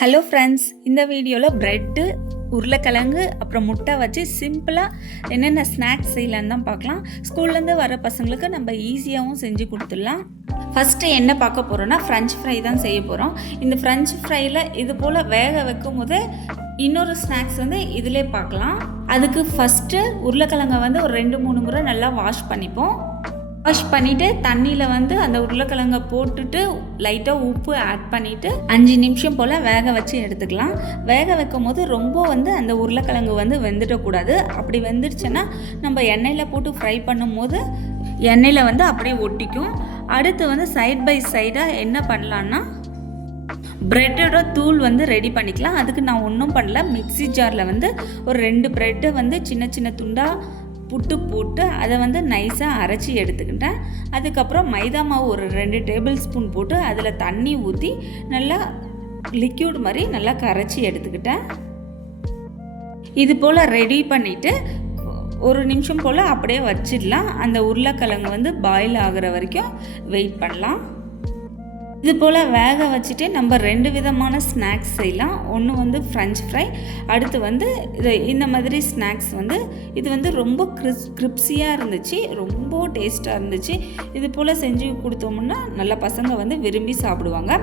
Hello friends, இந்த வீடியோவில் bread, உருளைக்கிழங்கு அப்புறம் முட்டை வச்சு சிம்பிளாக என்னென்ன ஸ்நாக்ஸ் செய்யலான்னு தான் பார்க்கலாம். ஸ்கூல்லேருந்து வர பசங்களுக்கு நம்ம ஈஸியாகவும் செஞ்சு கொடுத்துடலாம். ஃபஸ்ட்டு என்ன பார்க்க போகிறோன்னா ஃப்ரெஞ்ச் ஃப்ரை தான் செய்ய போகிறோம். இந்த ஃப்ரெஞ்ச் ஃப்ரையில் இது போல் வேக வைக்கும் போது இன்னொரு ஸ்நாக்ஸ் இதிலே பார்க்கலாம். அதுக்கு ஃபஸ்ட்டு உருளைக்கிழங்கை ஒரு 2-3 முறை நல்லா வாஷ் பண்ணிப்போம். வாஷ் பண்ணிவிட்டு தண்ணியில் அந்த உருளைக்கிழங்கை போட்டுட்டு லைட்டாக உப்பு ஆட் பண்ணிவிட்டு 5 நிமிஷம் போல் வேக வச்சு எடுத்துக்கலாம். வேக வைக்கும் போது ரொம்ப அந்த உருளைக்கிழங்கு வெந்துடக்கூடாது. அப்படி வெந்துடுச்சுன்னா நம்ம எண்ணெயில் போட்டு ஃப்ரை பண்ணும் போது எண்ணெயில் அப்படியே ஒட்டிக்கும். அடுத்து சைட் பை சைடாக என்ன பண்ணலான்னா ப்ரெட்டோட தூள் ரெடி பண்ணிக்கலாம். அதுக்கு நான் ஒன்றும் பண்ணல. மிக்ஸி ஜாரில் ஒரு 2 ப்ரெட்டை சின்ன சின்ன துண்டாக புட்டு போட்டு அதை நைஸாக அரைச்சி எடுத்துக்கிட்டேன். அதுக்கப்புறம் மைதா மாவு ஒரு 2 டேபிள் ஸ்பூன் போட்டு அதில் தண்ணி ஊற்றி நல்லா லிக்யூட் மாதிரி நல்லா கரைச்சி எடுத்துக்கிட்டேன். இது போல் ரெடி பண்ணிவிட்டு 1 நிமிஷம் போல் அப்படியே வச்சிடலாம். அந்த உருளைக்கிழங்கு பாயில் ஆகிற வரைக்கும் வெயிட் பண்ணலாம். இது போல் வேக வச்சுட்டு நம்ம 2 விதமான ஸ்நாக்ஸ் செய்யலாம். ஒன்று ஃப்ரெஞ்ச் ஃப்ரை, அடுத்து இந்த மாதிரி ஸ்நாக்ஸ் இது ரொம்ப கிரிப்ஸியாக இருந்துச்சு, ரொம்ப டேஸ்ட்டாக இருந்துச்சு. இது போல் செஞ்சு கொடுத்தோம்னா நல்லா பசங்க விரும்பி சாப்பிடுவாங்க.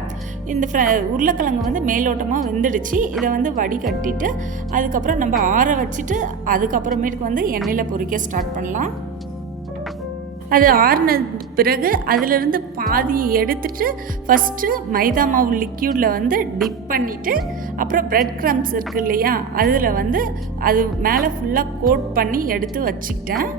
இந்த உருளைக்கிழங்கு மேலோட்டமாக வெந்துடுச்சு. இதை வடிகட்டிட்டு அதுக்கப்புறம் நம்ம ஆற வச்சுட்டு அதுக்கப்புறமேட்டுக்கு எண்ணெயில் பொரிக்க ஸ்டார்ட் பண்ணலாம். அது ஆறின பிறகு அதிலிருந்து பாதியை எடுத்துட்டு ஃபஸ்ட்டு மைதா மாவு லிக்யூடில் டிப் பண்ணிவிட்டு அப்புறம் ப்ரெட் க்ரம்ஸ் இருக்குது இல்லையா, அதில் அது மேலே ஃபுல்லாக கோட் பண்ணி எடுத்து வச்சுக்கிட்டேன்.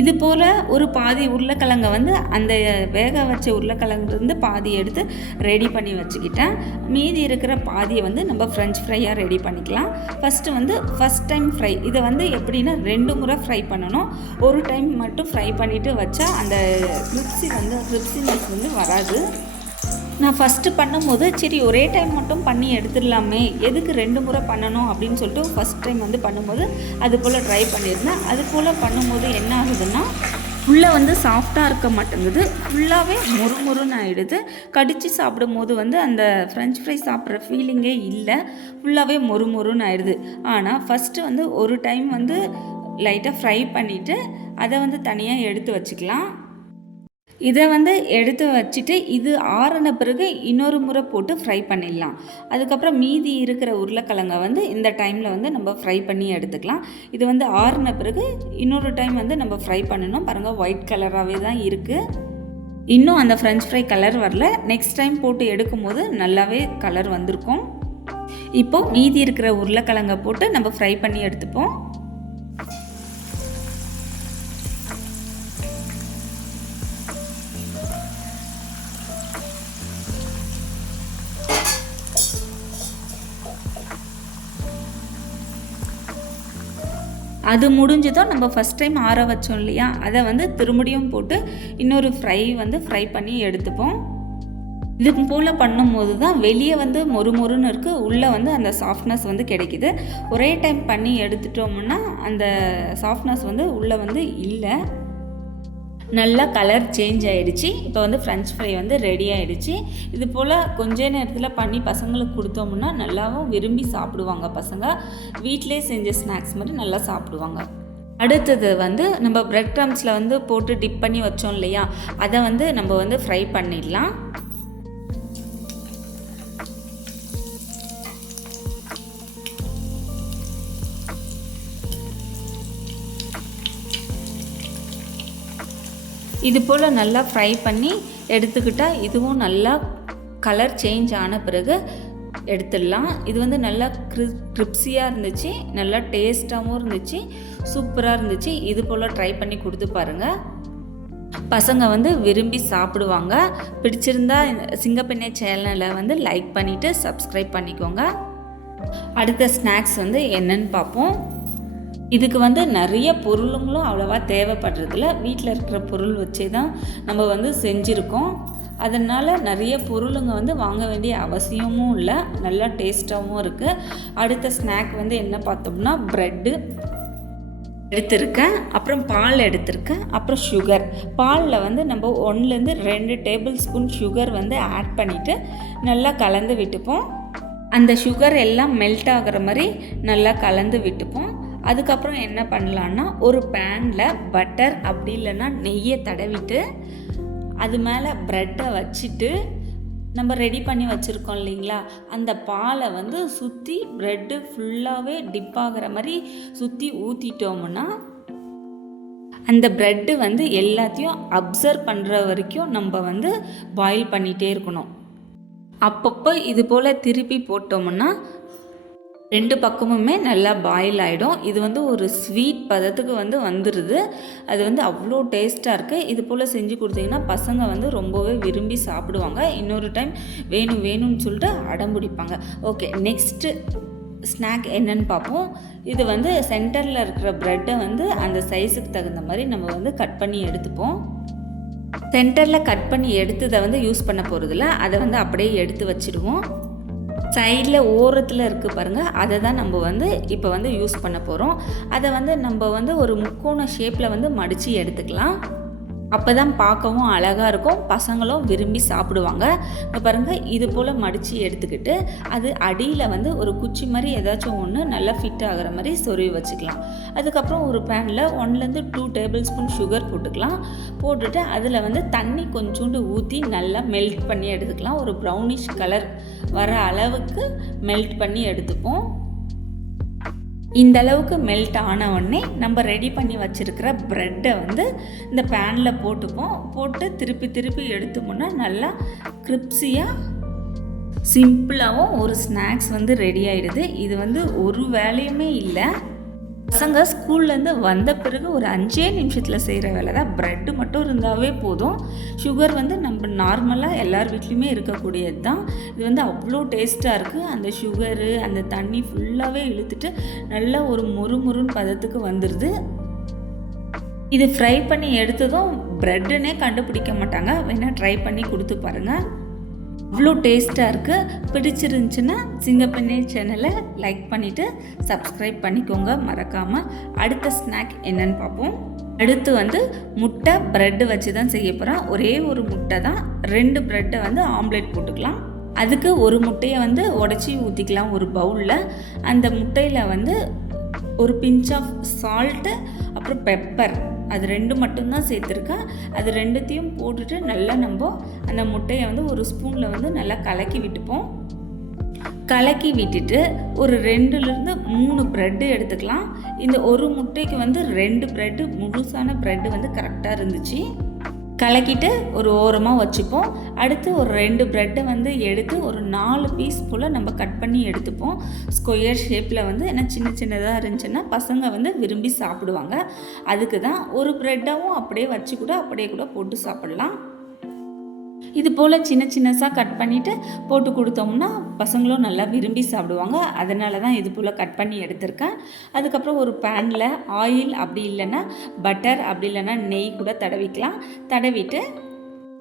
இது போல் ஒரு பாதி உருளைக்கிழங்கை அந்த வேக வச்ச உருளைக்கிழங்குலேருந்து பாதி எடுத்து ரெடி பண்ணி வச்சுக்கிட்டேன். மீதி இருக்கிற பாதியை நம்ம ஃப்ரெஞ்ச் ஃப்ரையாக ரெடி பண்ணிக்கலாம். ஃபஸ்ட் டைம் ஃப்ரை இதை எப்படின்னா 2 முறை ஃப்ரை பண்ணணும். ஒரு டைம் மட்டும் ஃப்ரை பண்ணிவிட்டு வச்சா அந்த கிரிப்ஸினஸ் வராது. நான் ஃபஸ்ட்டு பண்ணும்போது சரி ஒரே டைம் மட்டும் பண்ணி எடுத்துடலாமே, எதுக்கு 2 முறை பண்ணணும் அப்படின்னு சொல்லிட்டு ஃபஸ்ட் டைம் பண்ணும்போது அது போல் ட்ரை பண்ணியிருந்தேன். அது போல் பண்ணும்போது என்ன ஆகுதுன்னா ஃபுல்லாக சாஃப்டாக இருக்க மாட்டேங்குது, ஃபுல்லாகவே மொறுமொறுன்னு ஆகிடுது. கடித்து சாப்பிடும் போது அந்த ஃப்ரெஞ்ச் ஃப்ரை சாப்பிட்ற ஃபீலிங்கே இல்லை, ஃபுல்லாகவே மொறுமொறுன்னு ஆயிடுது. ஆனால் ஃபஸ்ட்டு ஒரு டைம் லைட்டாக ஃப்ரை பண்ணிவிட்டு அதை தனியாக எடுத்து வச்சுக்கலாம். இதை எடுத்து வச்சுட்டு இது ஆறின பிறகு இன்னொரு முறை போட்டு ஃப்ரை பண்ணிடலாம். அதுக்கப்புறம் மீதி இருக்கிற உருளைக்கிழங்கை இந்த டைமில் நம்ம ஃப்ரை பண்ணி எடுத்துக்கலாம். இது ஆறின பிறகு இன்னொரு டைம் நம்ம ஃப்ரை பண்ணணும். பாருங்கள், ஒயிட் கலராகவே தான் இருக்குது. இன்னும் அந்த ஃப்ரெஞ்ச் ஃப்ரை கலர் வரல. நெக்ஸ்ட் டைம் போட்டு எடுக்கும்போது நல்லாவே கலர் வந்திருக்கும். இப்போது மீதி இருக்கிற உருளைக்கிழங்கை போட்டு நம்ம ஃப்ரை பண்ணி எடுத்துப்போம். அது முடிஞ்சதும் நம்ம ஃபஸ்ட் டைம் ஆற வச்சோம் இல்லையா, அதை திரும்படியும் போட்டு இன்னொரு ஃப்ரை பண்ணி எடுத்துப்போம். இது போல் பண்ணும்போது தான் வெளியே மொறுமொறுன்னு இருக்குது, உள்ளே அந்த சாஃப்ட்னஸ் கிடைக்கிது. ஒரே டைம் பண்ணி எடுத்துட்டோம்னா அந்த சாஃப்ட்னஸ் உள்ளே இல்லை. நல்லா கலர் சேஞ்ச் ஆகிடுச்சு. இப்போ ஃப்ரெஞ்ச் ஃப்ரை ரெடி ஆகிடுச்சு. இது போல் கொஞ்ச நேரத்தில் பண்ணி பசங்களுக்கு கொடுத்தோம்னா நல்லாவும் விரும்பி சாப்பிடுவாங்க. பசங்க வீட்டிலே செஞ்ச ஸ்நாக்ஸ் மாதிரி நல்லா சாப்பிடுவாங்க. அடுத்தது நம்ம ப்ரெட் க்ரம்ஸில் போட்டு டிப் பண்ணி வச்சோம் இல்லையா, அதை நம்ம ஃப்ரை பண்ணிடலாம். இது போல் நல்லா ஃப்ரை பண்ணி எடுத்துக்கிட்டால் இதுவும் நல்லா கலர் சேஞ்ச் ஆன பிறகு எடுத்துடலாம். இது நல்லா கிரிப்ஸியாக இருந்துச்சு, நல்லா டேஸ்ட்டாகவும் இருந்துச்சு, சூப்பராக இருந்துச்சு. இது போல் ட்ரை பண்ணி கொடுத்து பாருங்கள். பசங்க விரும்பி சாப்பிடுவாங்க. பிடிச்சிருந்தா சிங்கப்பெண்ணே சேனலை லைக் பண்ணிவிட்டு சப்ஸ்கிரைப் பண்ணிக்கோங்க. அடுத்த ஸ்நாக்ஸ் என்னன்னு பார்ப்போம். இதுக்கு நிறைய பொருளுங்களும் அவ்வளோவா தேவைப்படுறதில்ல. வீட்டில் இருக்கிற பொருள் வச்சே தான் நம்ம செஞ்சுருக்கோம். அதனால் நிறைய பொருளுங்க வாங்க வேண்டிய அவசியமும் இல்லை, நல்லா டேஸ்ட்டாகவும் இருக்குது. அடுத்த ஸ்நாக் என்ன பார்த்தோம்னா ப்ரெட்டு எடுத்திருக்கேன், அப்புறம் பால் எடுத்திருக்கேன், அப்புறம் சுகர். பாலில் நம்ம 1-2 டேபிள் ஸ்பூன் சுகர் ஆட் பண்ணிவிட்டு நல்லா கலந்து விட்டுப்போம். அந்த சுகர் எல்லாம் மெல்ட் ஆகிற மாதிரி நல்லா கலந்து விட்டுப்போம். அதுக்கப்புறம் என்ன பண்ணலான்னா, ஒரு பேனில் பட்டர் அப்படி இல்லைன்னா நெய்யை தடவிட்டு அது மேலே ப்ரெட்டை வச்சுட்டு நம்ம ரெடி பண்ணி வச்சுருக்கோம் இல்லைங்களா, அந்த பாலை வந்து சுற்றி ப்ரெட்டு ஃபுல்லாகவே டிப் ஆகிற மாதிரி சுற்றி ஊற்றிட்டோம்னா அந்த ப்ரெட்டு வந்து எல்லாத்தையும் அப்சர்வ் பண்ணுற வரைக்கும் நம்ம வந்து பாயில் பண்ணிகிட்டே இருக்கணும். அப்பப்போ இது போல் திருப்பி போட்டோம்னா 2 பக்கமுமே நல்லா பாயில் ஆகிடும். இது வந்து ஒரு ஸ்வீட் பதத்துக்கு வந்து வந்துடுது. அது வந்து அவ்வளோ டேஸ்ட்டாக இருக்குது. இது போல் செஞ்சு கொடுத்தீங்கன்னா பசங்க வந்து ரொம்பவே விரும்பி சாப்பிடுவாங்க. இன்னொரு டைம் வேணும்னு சொல்லிட்டு அடம்பிடிப்பாங்க. ஓகே, நெக்ஸ்ட்டு ஸ்நாக் என்னன்னு பார்ப்போம். இது வந்து சென்டரில் இருக்கிற ப்ரெட்டை வந்து அந்த சைஸுக்கு தகுந்த மாதிரி நம்ம வந்து கட் பண்ணி எடுத்துப்போம். சென்டரில் கட் பண்ணி எடுத்ததை வந்து யூஸ் பண்ண போகிறதில்ல, அதை வந்து அப்படியே எடுத்து வச்சுடுவோம். சைடில் ஓரத்தில் இருக்குது பாருங்கள், அதை தான் நம்ம வந்து இப்போ வந்து யூஸ் பண்ண போகிறோம். அதை வந்து நம்ம வந்து ஒரு முக்கோண ஷேப்பில் வந்து மடித்து எடுத்துக்கலாம். அப்போ தான் பார்க்கவும் அழகாக இருக்கும், பசங்களும் விரும்பி சாப்பிடுவாங்க. இப்போ பாருங்கள், இது போல் மடித்து எடுத்துக்கிட்டு அது அடியில் வந்து ஒரு குச்சி மாதிரி ஏதாச்சும் ஒன்று நல்லா ஃபிட் ஆகிற மாதிரி சொருவி வச்சுக்கலாம். அதுக்கப்புறம் ஒரு பேனில் 1-2 டேபிள் ஸ்பூன் சுகர் போட்டுக்கலாம். போட்டுட்டு அதில் வந்து தண்ணி கொஞ்சோண்டு ஊற்றி நல்லா மெல்ட் பண்ணி எடுத்துக்கலாம். ஒரு ப்ரௌனிஷ் கலர் வர அளவுக்கு மெல்ட் பண்ணி எடுத்துப்போம். இந்த அளவுக்கு மெல்ட் ஆன உடனே நம்ம ரெடி பண்ணி வச்சுருக்கிற ப்ரெட்டை வந்து இந்த பேனில் போட்டு திருப்பி எடுத்தோம்னா நல்லா கிரிப்ஸியாக சிம்பிளாகவும் ஒரு ஸ்நாக்ஸ் வந்து ரெடி ஆகிடுது. இது வந்து ஒரு வேலையுமே இல்லை. பசங்க ஸ்கூல்லேருந்து வந்த பிறகு ஒரு 5 நிமிஷத்தில் செய்கிற வேலை தான். ப்ரெட்டு மட்டும் இருந்தாவே போதும். சுகர் வந்து நம்ம நார்மலாக எல்லார் வீட்லேயுமே இருக்கக்கூடியது தான். இது வந்து அவ்வளோ டேஸ்ட்டாக இருக்குது. அந்த சுகரு அந்த தண்ணி ஃபுல்லாகவே இழுத்துட்டு நல்லா ஒரு மொறுமொறுன்னு பதத்துக்கு வந்துடுது. இது ஃப்ரை பண்ணி எடுத்ததும் ப்ரெட்டுன்னே கண்டுபிடிக்க மாட்டாங்க. வேணால் ட்ரை பண்ணி கொடுத்து பாருங்கள், அவ்வளோ டேஸ்ட்டாக இருக்குது. பிடிச்சிருந்துச்சுன்னா சிங்கப்பெண்ணே சேனலை லைக் பண்ணிவிட்டு சப்ஸ்கிரைப் பண்ணிக்கோங்க மறக்காமல். அடுத்த ஸ்நாக் என்னன்னு பார்ப்போம். அடுத்து வந்து முட்டை ப்ரெட்டு வச்சு தான் செய்ய போகிறேன். ஒரே ஒரு முட்டை தான், 2 ப்ரெட்டை வந்து ஆம்லேட் போட்டுக்கலாம். அதுக்கு ஒரு முட்டையை வந்து உடச்சி ஊற்றிக்கலாம் ஒரு பவுலில். அந்த முட்டையில் வந்து ஒரு பிஞ்ச் ஆஃப் சால்ட்டு அப்புறம் பெப்பர், அது 2 மட்டும்தான் சேர்த்துருக்கேன். அது 2த்தையும் போட்டுட்டு நல்லா நம்ம அந்த முட்டையை வந்து ஒரு ஸ்பூனில் வந்து நல்லா கலக்கி விட்டுப்போம். கலக்கி விட்டுட்டு ஒரு 2-3 ப்ரெட்டு எடுத்துக்கலாம். இந்த ஒரு முட்டைக்கு வந்து 2 ப்ரெட்டு, முழுசான ப்ரெட்டு வந்து கரெக்டாக இருந்துச்சு. கலக்கிட்டு ஒரு ஓரமாக வச்சுப்போம். அடுத்து ஒரு 2 ப்ரெட்டை வந்து எடுத்து ஒரு 4 பீஸ் போல் நம்ம கட் பண்ணி எடுத்துப்போம். ஸ்கொயர் ஷேப்பில் வந்து, ஏன்னா சின்னதாக இருந்துச்சுன்னா பசங்க வந்து விரும்பி சாப்பிடுவாங்க. அதுக்கு தான் ஒரு ப்ரெட்டாகவும் அப்படியே வச்சு அப்படியே கூட போட்டு சாப்பிட்லாம். இது போல் சின்னசாக கட் பண்ணிவிட்டு போட்டு கொடுத்தோம்னா பசங்களும் நல்லா விரும்பி சாப்பிடுவாங்க. அதனால தான் இது போல் கட் பண்ணி எடுத்திருக்கேன். அதுக்கப்புறம் ஒரு பேனில் ஆயில் அப்படி இல்லைன்னா பட்டர் அப்படி இல்லைன்னா நெய் கூட தடவிக்கலாம். தடவிட்டு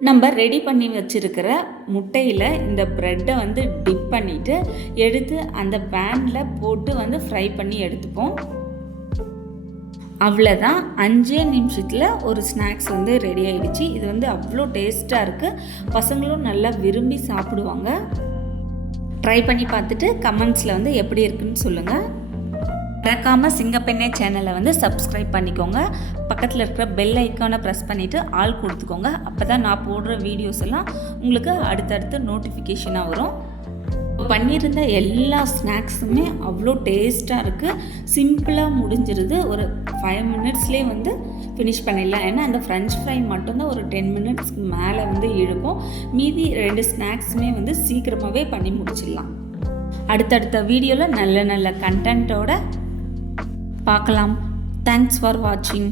நம்ம ரெடி பண்ணி வச்சுருக்கிற முட்டையில் இந்த ப்ரெட்டை வந்து டிப் பண்ணிவிட்டு எடுத்து அந்த பேனில் போட்டு வந்து ஃப்ரை பண்ணி எடுத்துப்போம். அவ்வளோதான், 5 நிமிஷத்தில் ஒரு ஸ்நாக்ஸ் வந்து ரெடி ஆகிடுச்சு. இது வந்து அவ்வளோ டேஸ்ட்டாக இருக்குது, பசங்களும் நல்லா விரும்பி சாப்பிடுவாங்க. ட்ரை பண்ணி பார்த்துட்டு கமெண்ட்ஸில் வந்து எப்படி இருக்குன்னு சொல்லுங்கள். மறக்காமல் சிங்கப்பெண்ணே சேனலை வந்து சப்ஸ்கிரைப் பண்ணிக்கோங்க. பக்கத்தில் இருக்கிற பெல் ஐக்கானை ப்ரெஸ் பண்ணிவிட்டு ஆல் கொடுத்துக்கோங்க. அப்போ தான் நான் போடுற வீடியோஸ் எல்லாம் உங்களுக்கு அடுத்தடுத்து நோட்டிஃபிகேஷனாக வரும். பண்ணியிருந்த எல்லா ஸ்நாக்ஸுமே அவ்வளோ டேஸ்ட்டாக இருக்குது. சிம்பிளாக முடிஞ்சிருது. ஒரு 5 மினிட்ஸ்லேயே வந்து ஃபினிஷ் பண்ணிடலாம். ஏன்னா அந்த ஃப்ரெஞ்ச் ஃப்ரை மட்டும்தான் ஒரு 10 மினிட்ஸ்க்கு மேலே வந்து இழுக்கும். மீதி 2 ஸ்நாக்ஸுமே வந்து சீக்கிரமாகவே பண்ணி முடிச்சிடலாம். அடுத்தடுத்த வீடியோவில் நல்ல கண்டென்ட்டோட பார்க்கலாம். தேங்க்ஸ் ஃபார் வாட்சிங்.